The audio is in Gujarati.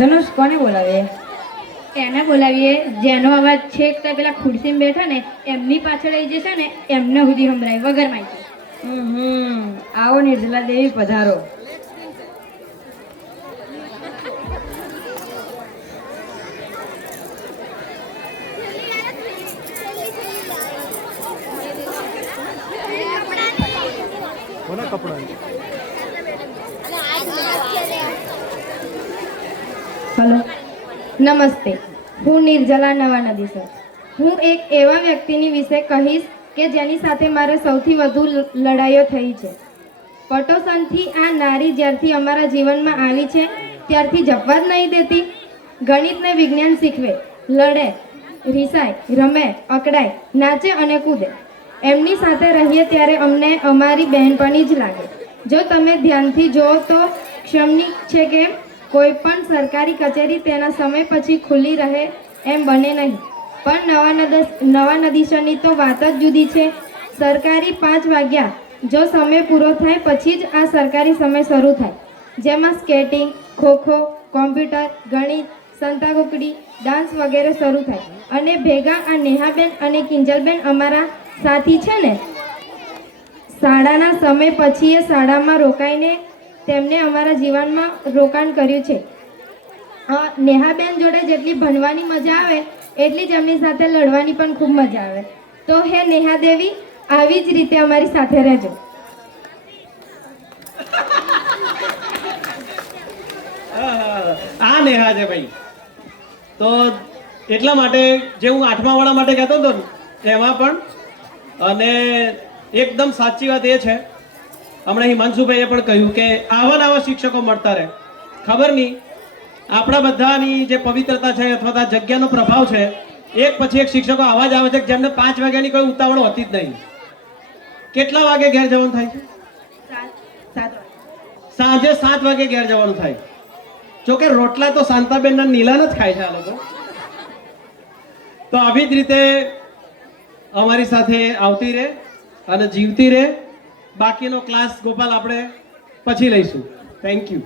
ધનુષ કોને બોલાવીએ એને બોલાવીએ. જેનો અવાજ છેક તો પેલા ખુરશી બેઠા ને એમની પાછળ આવી જશે ને એમને સુધી સંભળાય વગર માહિતી હમ હમ આવો નિર્જલા દેવી પધારો. કોના કપડાં? હલો. નમસ્તે. હું નિર્જલા નવા નદી સર હું એક એવા વ્યક્તિની વિશે કહીશ કે જેની સાથે મારે સૌથી વધુ લડાઈઓ થઈ છે. પટોસનથી આ નારી જ્યારથી અમારા જીવનમાં આવી છે, ત્યારથી જપવા જ નહીં દેતી. ગણિતને વિજ્ઞાન શીખવે, લડે, રીસાય, રમે અકડાય નાચે અને કૂદે. એમની સાથે રહીએ ત્યારે અમને અમારી બહેનપણી જ લાગે. જો તમે ધ્યાનથી જુઓ તો ક્ષમની છે કે કોઈ પણ સરકારી કચેરી તેના સમય પછી ખુલ્લી રહે એમ બને નહીં. પણ નવા નવા નદીશની તો વાત જ જુદી છે. સરકારી પાંચ વાગ્યા, જો સમય પૂરો થાય પછી જ આ સરકારી સમય શરૂ થાય. જેમાં સ્કેટિંગ, ખોખો, કોમ્પ્યુટર, ગણિત સંતાકુકડી ડાન્સ વગેરે શરૂ થાય. અને ભેગા આ નેહાબેન અને કિંજલબેન અમારા સાથી છે ને? શાળાના સમય પછી એ શાળામાં રોકાઈને તેમને અમારા જીવનમાં રોકાણ કર્યું છે. નેહાબેન જોડે જેટલી ભણવાની મજા આવે, એટલી જ એમની સાથે લડવાની પણ ખૂબ મજા આવે. તો હે નેહા દેવી આવી જ રીતે અમારી સાથે રહેજો. આ નેહા છે ભાઈ. તો એટલા માટે જે હું આઠમા વાળા માટે કહેતો હતો ને, એમાં પણ, અને એકદમ સાચી વાત એ છે હમણાં હિમાંશુભાઈએ પણ કહ્યું કે આવા નવા શિક્ષકો મળતા રહે. ખબર નહીં, આપણા બધાની જે પવિત્રતા છે અથવા તો જગ્યાનો પ્રભાવ છે, એક પછી એક શિક્ષકો આવા જ આવે છે જેમને પાંચ વાગ્યાની કોઈ ઉતાવળ હોતી જ નહીં. કેટલા વાગે ઘેર જવાનું થાય છે? સાંજે સાત વાગે ઘેર જવાનું થાય. જોકે રોટલા તો શાંતાબેનના નીલાન જ ખાય છે આ લોકો. તો આવી જ રીતે અમારી સાથે આવતી રહે અને જીવતી રહે. બાકીનો ક્લાસ ગોપાલ આપણે પછી લઈશું. Thank you